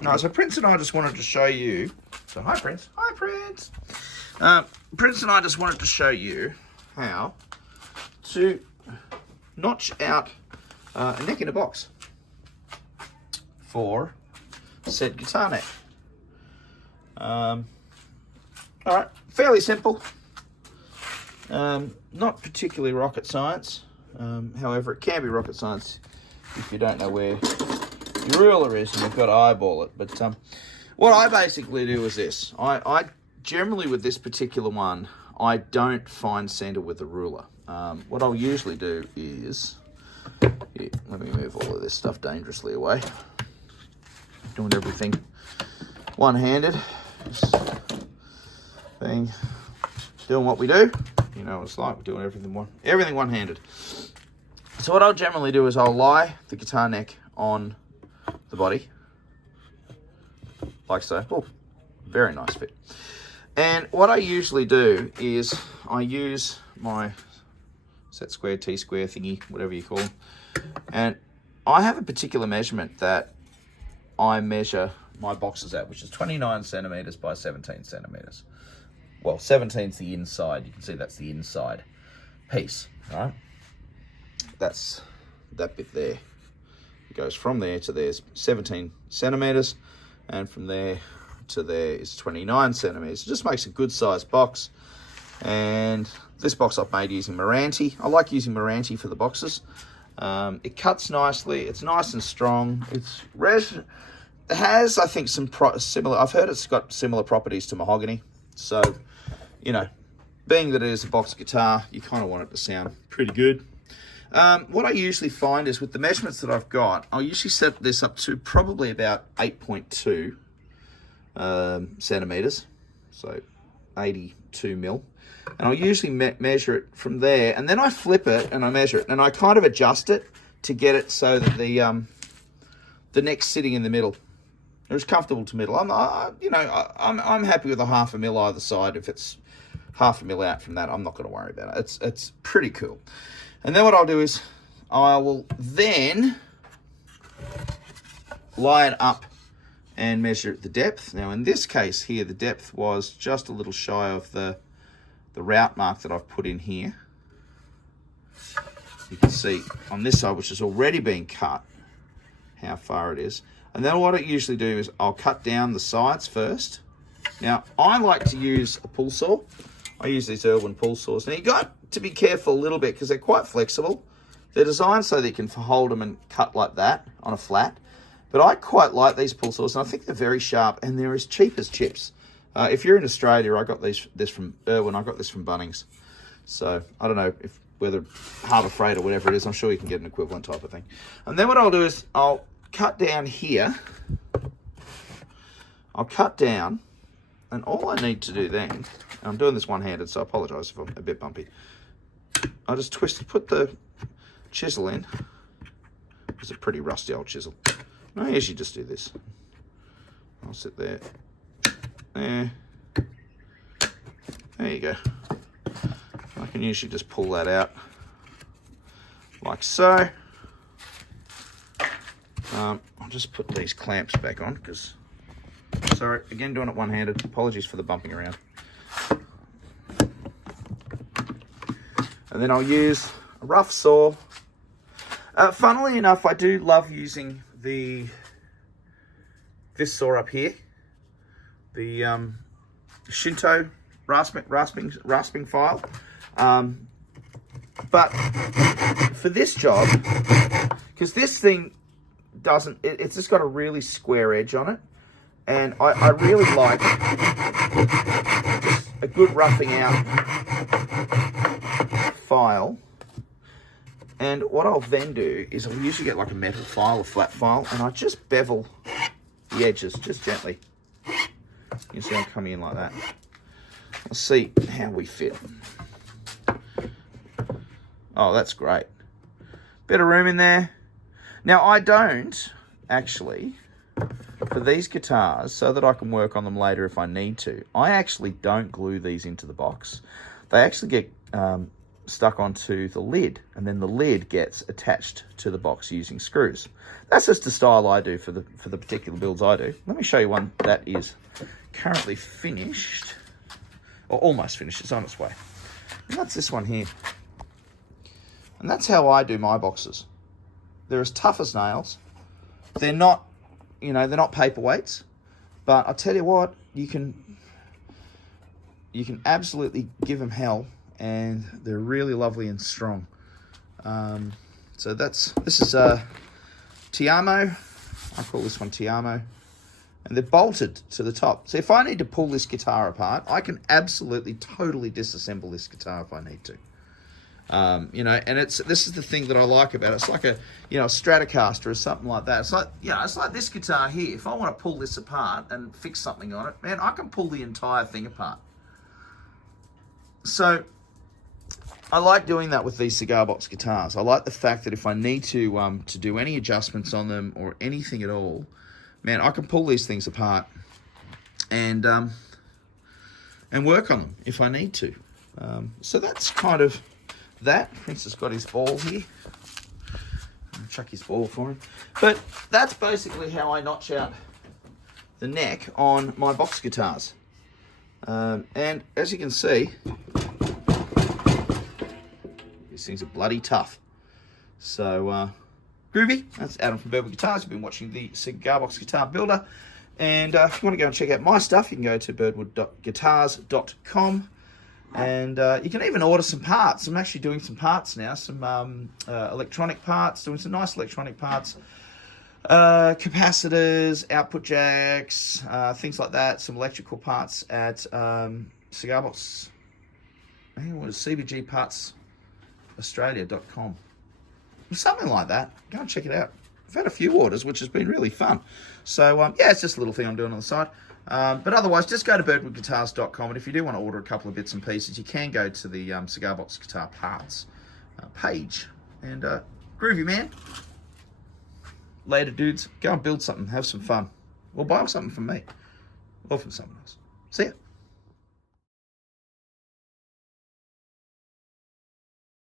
No, so Prince and I just wanted to show you. So hi, Prince. Hi, Prince. Prince and I just wanted to show you how to notch out a neck in a box for said guitar neck. All right, fairly simple. Not particularly rocket science. However, it can be rocket science if you don't know where your ruler is and you've got to eyeball it. But what I basically do is this. I generally, with this particular one, I don't find center with a ruler. What I'll usually do is, here, let me move all of this stuff dangerously away. Doing everything one-handed. Just doing what we do. You know what it's like, we're doing everything one-handed. So what I'll generally do is I'll lie the guitar neck on the body, like so. Oh, very nice fit. And what I usually do is I use my set square, T-square thingy, whatever you call them. And I have a particular measurement that I measure my boxes at, which is 29 centimeters by 17 centimeters. Well, 17 is the inside. You can see that's the inside piece, right? That's that bit there. It goes from there to there is 17 centimeters, and from there to there is 29 centimeters. It just makes a good sized box. And this box I've made using Meranti. I like using Meranti for the boxes. It cuts nicely. It's nice and strong. It has, I think, some similar. I've heard it's got similar properties to mahogany. So, you know, being that it is a box guitar, you kind of want it to sound pretty good. What I usually find is with the measurements that I've got, I'll usually set this up to probably about 8.2 centimeters, so 82 mil. And I'll usually measure it from there, and then I flip it and I measure it, and I kind of adjust it to get it so that the neck's sitting in the middle. It's comfortable to middle. I'm happy with a 0.5 mil either side. If it's 0.5 mil out from that, I'm not going to worry about it. It's pretty cool. And then what I'll do is I will then lie it up and measure the depth. Now in this case here, the depth was just a little shy of the route mark that I've put in here. You can see on this side, which has already been cut, how far it is. And then what I usually do is I'll cut down the sides first. Now I like to use a pull saw. I use these Irwin pull saws. Now you got to be careful a little bit because they're quite flexible. They're designed so that you can hold them and cut like that on a flat. But I quite like these pull saws, and I think they're very sharp, and they're as cheap as chips. If you're in Australia, I got this from Irwin. I got this from Bunnings. So I don't know whether Harbour Freight or whatever it is. I'm sure you can get an equivalent type of thing. And then what I'll do is I'll cut down here. I'll cut down, and all I need to do then, and I'm doing this one-handed, so I apologise if I'm a bit bumpy. I'll just put the chisel in. It's a pretty rusty old chisel. I usually just do this. I'll sit there. There you go. I can usually just pull that out like so. I'll just put these clamps back on because, sorry, again doing it one-handed. Apologies for the bumping around. And then I'll use a rough saw. Funnily enough, I do love using this saw up here, the Shinto rasping file. But for this job, because this thing doesn't, it's just got a really square edge on it, and I really like just a good roughing out file. And what I'll then do is I'll usually get like a metal file, a flat file, and I just bevel the edges just gently. You can see I'm coming in like that. Let's see how we fit. Oh, that's great. Bit of room in there. Now I don't actually, for these guitars, so that I can work on them later if I need to, I actually don't glue these into the box. They actually get stuck onto the lid, and then the lid gets attached to the box using screws. That's just the style I do for the particular builds I do. Let me show you one that is currently finished, or almost finished. It's on its way. And that's this one here. And that's how I do my boxes. They're as tough as nails. They're not, you know, they're not paperweights, but I tell you what, you can absolutely give them hell, and they're really lovely and strong. So this is Tiamo. I call this one Tiamo, and they're bolted to the top. So if I need to pull this guitar apart, I can absolutely totally disassemble this guitar if I need to. You know, and this is the thing that I like about it. It's like a, you know, a Stratocaster or something like that. It's like, you know, it's like this guitar here. If I want to pull this apart and fix something on it, man, I can pull the entire thing apart. So I like doing that with these cigar box guitars. I like the fact that if I need to do any adjustments on them or anything at all, man, I can pull these things apart and work on them if I need to. So that's kind of that. Prince has got his ball here. I'll chuck his ball for him. But that's basically how I notch out the neck on my box guitars. And as you can see, these things are bloody tough. So, groovy. That's Adam from Birdwood Guitars. You've been watching the Cigar Box Guitar Builder. And if you want to go and check out my stuff, you can go to birdwood.guitars.com. And you can even order some parts. I'm actually doing some parts now, some electronic parts, doing some nice electronic parts. Capacitors, output jacks, things like that. Some electrical parts at Cigar Box. I think it was cbgpartsaustralia.com. Something like that. Go and check it out. I've had a few orders, which has been really fun. So, yeah, it's just a little thing I'm doing on the side. But otherwise, just go to birdwoodguitars.com, and if you do want to order a couple of bits and pieces, you can go to the Cigar Box Guitar Parts page. And groovy, man. Later, dudes. Go and build something. Have some fun. Or buy something from me. Or from someone else. See ya.